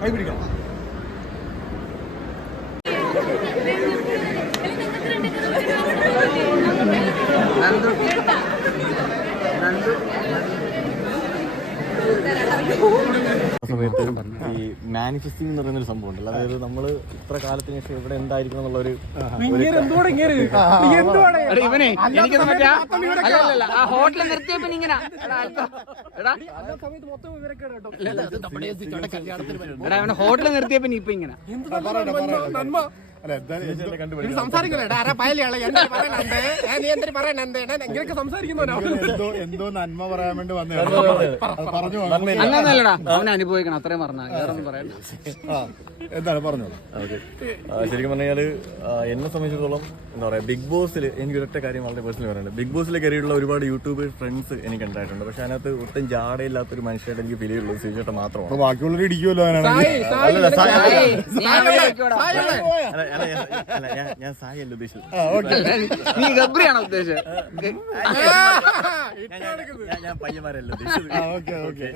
കൈപിടിക്കണം സമയത്ത് ഈ മാനിഫെസ്റ്റിംഗ് എന്ന് പറയുന്ന ഒരു സംഭവം ഉണ്ടല്ലോ. അതായത് നമ്മൾ ഇത്ര കാലത്തിന് ശേഷം ഇവിടെ എന്തായിരിക്കും എന്നുള്ള ഒരു ഇവനെ എനിക്ക് ആ ഹോട്ടലിൽ നിർത്തിയപ്പോ ഇങ്ങനെ എടാ, അല്പം. എടാ. അല്ല, അത് നമ്മുടെ ഇവിടെ കല്യാണത്തിന് വരുമ്പോ. എടാ ഇവനെ ഹോട്ടലിൽ നിർത്തിയപ്പോ നീ ഇപ്പൊ ഇങ്ങനെ. എന്താ നന്മ പറയാൻ വേണ്ടി വന്നേ. പറഞ്ഞു അനുഭവിക്കണം അത്രയും പറഞ്ഞു വേറൊന്നും പറയണ്ട. ആ എന്താണ് പറഞ്ഞത് ഓക്കെ. ശരിക്കും പറഞ്ഞാൽ എന്നെ സംബന്ധിച്ചിടത്തോളം എന്താ പറയാ ബിഗ് ബോസിൽ എനിക്ക് ഒരൊറ്റ കാര്യം വളരെ പേഴ്സണലി പറയാനുണ്ട്. ബിഗ് ബോസിൽ കയറിയുള്ള ഒരുപാട് യൂട്യൂബ് ഫ്രണ്ട്സ് എനിക്ക് ഉണ്ടായിട്ടുണ്ട്. പക്ഷെ അതിനകത്ത് ഒട്ടും ജാടയില്ലാത്ത ഒരു മനുഷ്യരുടെ എനിക്ക് ഫീൽ ചെയ്യുള്ളൂ മാത്രമാണ്. ബാക്കിയുള്ളവർ ഇടിക്കുമല്ലോ ഞാൻ- സായി അല്ല ഉദ്ദേശിച്ചത്. നീ ഗബ്രിയാണോ ഉദ്ദേശിച്ചത്? ഞാൻ- ഞാൻ- ഞാൻ- ഞാൻ പയ്യന്മാരല്ല ഉദ്ദേശിച്ചത്. ഓക്കെ. ഓക്കെ.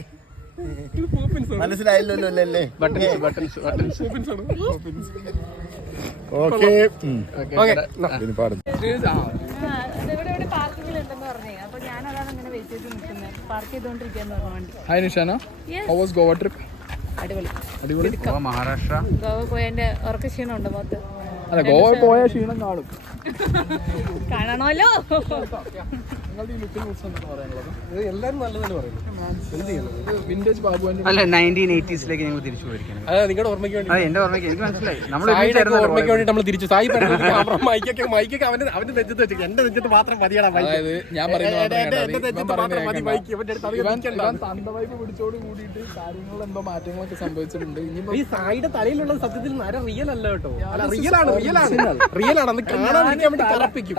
മനസ്സിലായല്ലോ അല്ലേ? Okay hi Nishana. How was Goa trip അടിപൊളി. അടിപൊളി. ഗോവ മഹാരാഷ്ട്ര ഗോവ പോയതിന്റെ ഉറക്ക ക്ഷീണമുണ്ട് മൊത്തം? അല്ല ഗോവ പോയ ക്ഷീണം കാണും. കാണണമല്ലോ. അല്ല നയന്റീൻ എയ്റ്റീസിലേക്ക് ഞങ്ങൾ തിരിച്ചു പോയിരിക്കണം അതെ നിങ്ങളുടെ ഓർമ്മയ്ക്ക് വേണ്ടി. എന്റെ ഓർമ്മയ്ക്ക് എനിക്ക് മനസ്സിലായി. നമ്മൾ സായിയുടെ ഓർമ്മയ്ക്ക് വേണ്ടി നമ്മൾ തിരിച്ചു. സായി മൈക്കൊക്കെ മൈക്കൊക്കെ അവന്റെ അവന്റെ നെഞ്ചത്ത് വെച്ചു എന്റെ നെഞ്ചത്ത് മാത്രം മതിയാണ് അതായത് ഞാൻ പിടിച്ചോട് കൂടിയിട്ട് കാര്യങ്ങളിൽ എന്തോ മാറ്റങ്ങളൊക്കെ സംഭവിച്ചിട്ടുണ്ട്. ഈ സായിയുടെ തലയിലുള്ള സത്യത്തിൽ നര റിയൽ അല്ല കേട്ടോ. അല്ല റിയൽ ആണ് റിയൽ ആണ്. റിയൽ ആണ്. കാണാൻ വേണ്ടി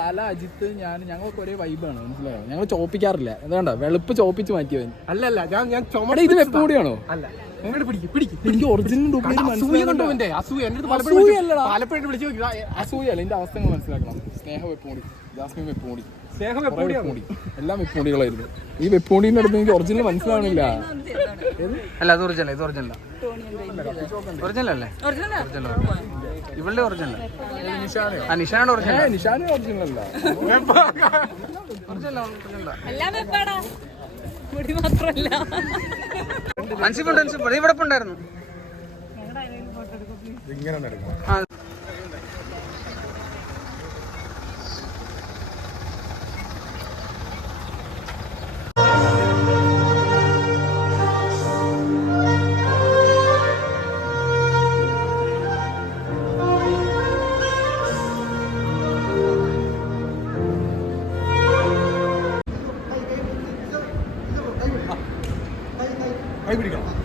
തല അജിത്ത് ഞാൻ ഞങ്ങൾക്ക് ഒരേ വൈബാണ് മനസ്സിലായോ? ഞങ്ങൾ ചോപ്പിക്കാറില്ല. എന്താ വെളുപ്പ് ചോപ്പിച്ച് മാറ്റിയവൻ. അല്ലല്ല അല്ല ഞാൻ ഞാൻ ചുമട ഇത് വെപ്പ് കൂടിയാണോ? അല്ല ഇങ്ങോട്ട് പിടിക്ക് പിടിക്ക് എനിക്ക് ഒറിജിനൽ ഡ്യൂപ്ലിക്കേറ്റ് അസൂയ കണ്ടോ എന്റെ അസൂയ എന്റെ അടുത്ത് പലപ്പോഴും അസൂയല്ലടാ. പലപ്പോഴും വിളിച്ചു അസൂയല്ല എന്റെ അവസ്ഥ മനസ്സിലാക്കണം. സ്നേഹ വെപ്പുമൂടി ജാസ്മിൻ എല്ലാം വെപ്പൂണികളായിരുന്നു ഈ വെപ്പൂണിന്റെ അടുത്ത് എനിക്ക് ഒറിജിനൽ മനസ്സിലാവണില്ല. അല്ല അത് ഒറിജിനൽ ഇത് ഒറിജിനൽ ഒറിജിനൽ അല്ലേ? ഒറിജിനൽ ഇവളുടെ ഒറിജിനൽ നിഷാനയുടെ ഒറിജിനൽ നിഷാന ഒറിജിനൽ അല്ല. അൻസിപ്പുണ്ട് അൻസിപ്പുണ്ട് ഇവിടെ ഉണ്ടായിരുന്നു ഇങ്ങനെ パイブリガン